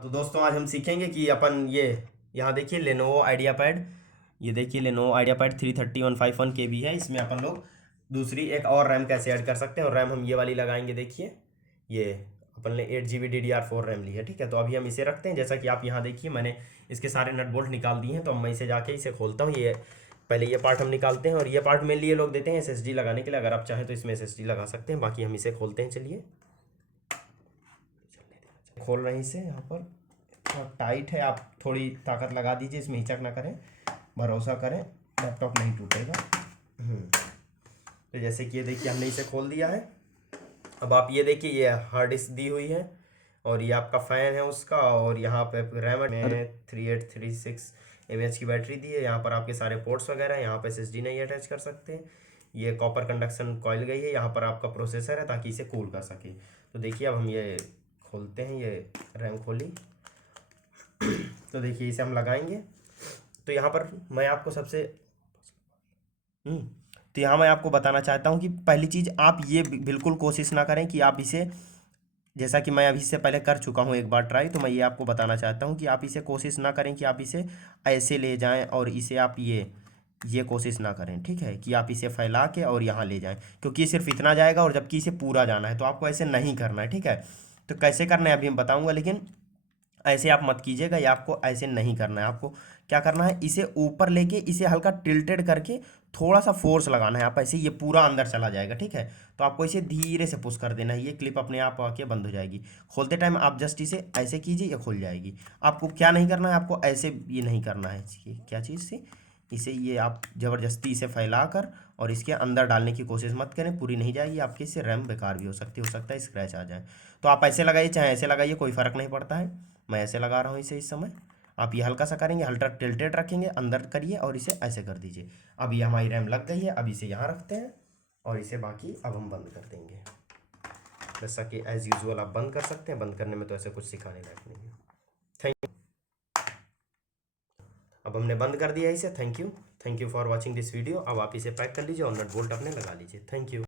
तो दोस्तों आज हम सीखेंगे कि अपन ये यहाँ देखिए लेनोवो आइडिया पैड, ये देखिए लेनोवो आइडिया पैड 330 151 KB है। इसमें अपन लोग दूसरी एक और रैम कैसे ऐड कर सकते हैं, और रैम हम ये वाली लगाएंगे। देखिए ये अपन ने 8 GB DDR4 रैम ली है, ठीक है। तो अभी हम इसे रखते हैं। जैसा कि आप यहाँ देखिए मैंने इसके सारे नट बोल्ट निकाल दिए हैं, तो मैं इसे जाके इसे खोलता हूँ। ये पहले ये पार्ट हम निकालते हैं, और ये पार्ट मेरे लिए लोग देते हैं SSD लगाने के लिए। अगर आप चाहें तो इसमें SSD लगा सकते हैं। बाकी हम इसे खोलते हैं। चलिए खोल रहे हैं इसे। यहाँ पर थोड़ा टाइट है, आप थोड़ी ताकत लगा दीजिए, इसमें हिचक ना करें, भरोसा करें, लैपटॉप नहीं टूटेगा। तो जैसे कि ये देखिए हमने इसे खोल दिया है। अब आप ये देखिए ये हार्ड डिस्क दी हुई है, और ये आपका फ़ैन है उसका, और यहाँ पे रैम में 3836 mAh की बैटरी दी है। यहाँ पर आपके सारे पोर्ट्स वगैरह हैं। यहाँ पे SSD नहीं अटैच कर सकते। ये कॉपर कंडक्शन कॉइल गई है। यहाँ पर आपका प्रोसेसर है ताकि इसे कूल कर सके। तो देखिए अब हम ये खोलते हैं, ये रैम खोली। तो देखिए इसे हम लगाएंगे। तो यहाँ पर मैं आपको सबसे तो यहाँ मैं आपको बताना चाहता हूँ कि पहली चीज़ आप ये बिल्कुल कोशिश ना करें कि आप इसे, जैसा कि मैं अभी से पहले कर चुका हूँ एक बार ट्राई, तो मैं ये आपको बताना चाहता हूँ कि आप इसे कोशिश ना करें कि आप इसे ऐसे ले जाएं, और इसे आप ये कोशिश ना करें, ठीक है, कि आप इसे फैला के और यहाँ ले जाएं, क्योंकि ये सिर्फ इतना जाएगा और जबकि इसे पूरा जाना है। तो आपको ऐसे नहीं करना है, ठीक है। तो कैसे करना है अभी मैं बताऊँगा, लेकिन ऐसे आप मत कीजिएगा। ये आपको ऐसे नहीं करना है। आपको क्या करना है, इसे ऊपर लेके इसे हल्का टिल्टेड करके थोड़ा सा फोर्स लगाना है। आप ऐसे ये पूरा अंदर चला जाएगा, ठीक है। तो आपको इसे धीरे से पुश कर देना है। ये क्लिप अपने आप आके बंद हो जाएगी। खोलते टाइम आप जस्ट इसे ऐसे कीजिए, ये खुल जाएगी। आपको क्या नहीं करना है, आपको ऐसे ये नहीं करना है। ये क्या चीज़ से इसे ये आप ज़बरदस्ती इसे फैला कर और इसके अंदर डालने की कोशिश मत करें, पूरी नहीं जाएगी आपकी। इससे रैम बेकार भी हो सकता है स्क्रैच आ जाए। तो आप ऐसे लगाइए चाहे ऐसे लगाइए, कोई फ़र्क नहीं पड़ता है। मैं ऐसे लगा रहा हूँ इसे इस समय। आप ये हल्का सा करेंगे, हल्का टिल्टेड रखेंगे, अंदर करिए और इसे ऐसे कर दीजिए। अब ये हमारी रैम लग गई है। अब इसे यहाँ रखते हैं और इसे बाकी अब हम बंद कर देंगे। जैसा कि एज़ यूजुअल आप बंद कर सकते हैं। बंद करने में तो ऐसे कुछ सिखाने लायक नहीं है। Thank you. अब हमने बंद कर दिया इसे। Thank you for watching this video. अब आप इसे पैक कर लीजिए और नट बोल्ट अपने लगा लीजिए। Thank you.